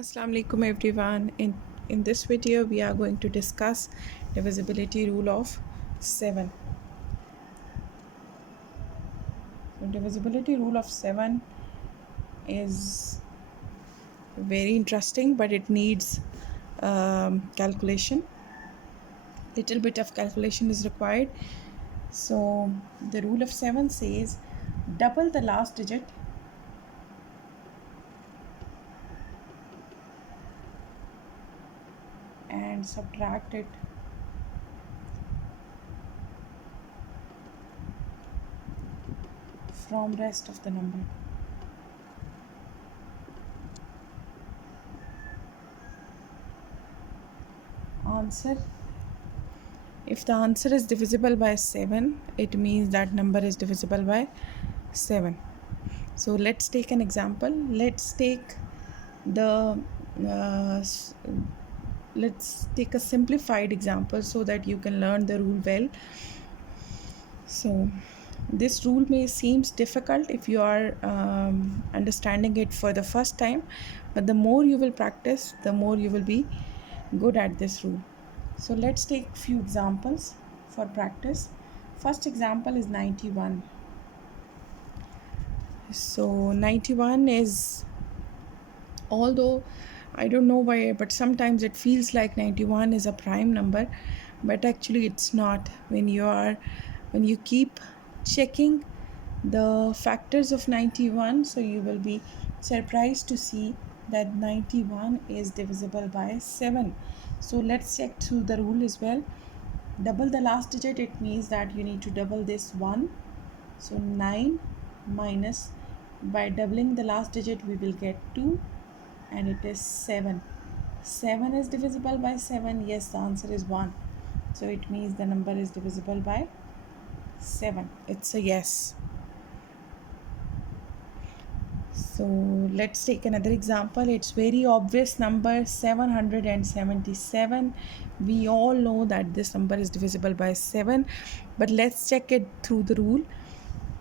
Assalamu alaikum everyone. In this video we are going to discuss divisibility rule of 7. So divisibility rule of 7 is very interesting, but it needs calculation. Little bit of calculation is required. So the rule of 7 says double the last digit and subtract it from rest of the number. Answer: if the answer is divisible by 7, it means that number is divisible by 7. So let's take an example. The uh, let's take a simplified example so that you can learn the rule well. So this rule may seems difficult if you are understanding it for the first time, but the more you will practice, the more you will be good at this rule. So let's take few examples for practice. First example is 91. So 91 is, although I don't know why, but sometimes it feels like 91 is a prime number, but actually it's not. When you keep checking the factors of 91, so you will be surprised to see that 91 is divisible by 7. So let's check through the rule as well. Double the last digit, it means that you need to double this 1. So 9 minus, by doubling the last digit we will get 2, and it is 7. 7 is divisible by 7. Yes, the answer is 1. So it means the number is divisible by 7. It's a yes. So let's take another example. It's very obvious number, 777. We all know that this number is divisible by 7, but let's check it through the rule.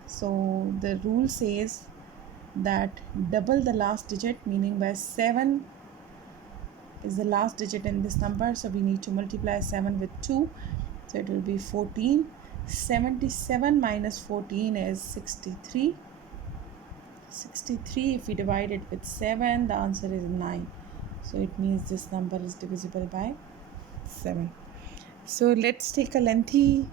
So the rule says that double the last digit, meaning by 7 is the last digit in this number, so we need to multiply 7 with 2, so it will be 14. 77 minus 14 is 63. 63, if we divide it with 7, the answer is 9. So it means this number is divisible by 7. So let's take a lengthy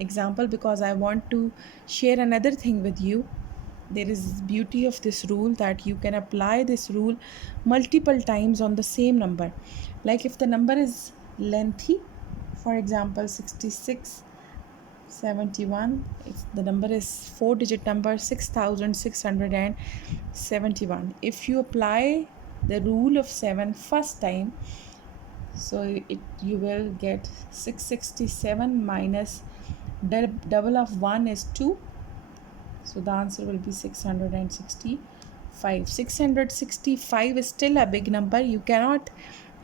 example, because I want to share another thing with you. There is beauty of this rule that you can apply this rule multiple times on the same number. Like if the number is lengthy, for example 66, 71, if the number is 4-digit number, 6671, if you apply the rule of 7 first time, so you will get 667 minus double of 1 is 2, so the answer will be 665. 665 is still a big number. You cannot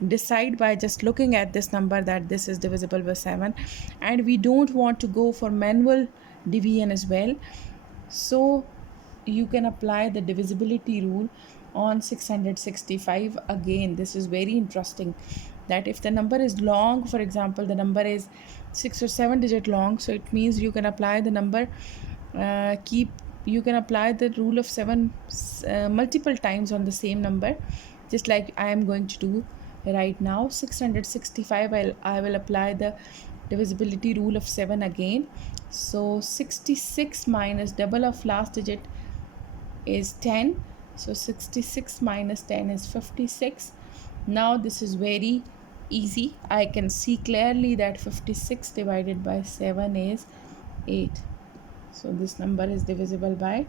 decide by just looking at this number that this is divisible by 7, and we don't want to go for manual division as well. So you can apply the divisibility rule on 665. Again, this is very interesting, that if the number is long, for example the number is 6 or 7 digit long, so it means you can apply the number you can apply the rule of 7 multiple times on the same number, just like I am going to do right now. 665, I will apply the divisibility rule of 7 again. So 66 minus double of last digit is 10, so 66 minus 10 is 56. Now this is very easy. I can see clearly that 56 divided by 7 is 8. So this number is divisible by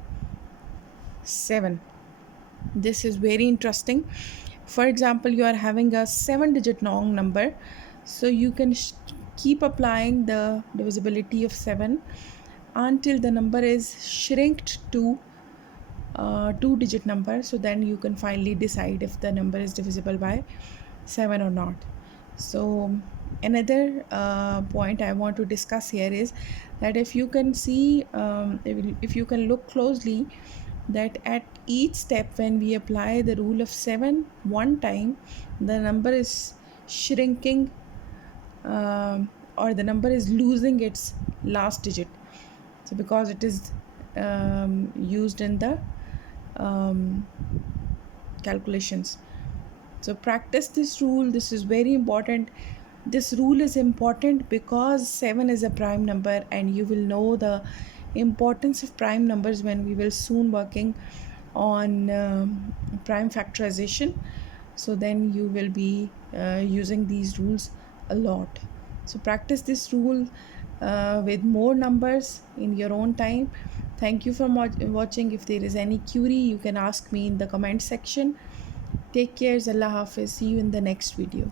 7. This is very interesting. For example, you are having a 7-digit long number, so you can keep applying the divisibility of 7 until the number is shrinked to 2-digit number. So then you can finally decide if the number is divisible by 7 or not. So another point I want to discuss here is that if you can see, if you can look closely, that at each step when we apply the rule of 7 one time, the number is shrinking, or the number is losing its last digit. So because it is used in the um, calculations. So practice this rule. This is very important. This rule is important because 7 is a prime number, and you will know the importance of prime numbers when we will soon working on prime factorization. So then you will be using these rules a lot. So practice this rule with more numbers in your own time. Thank you for watching. If there is any query, you can ask me in the comment section. Take care. Allah Hafiz. See you in the next video.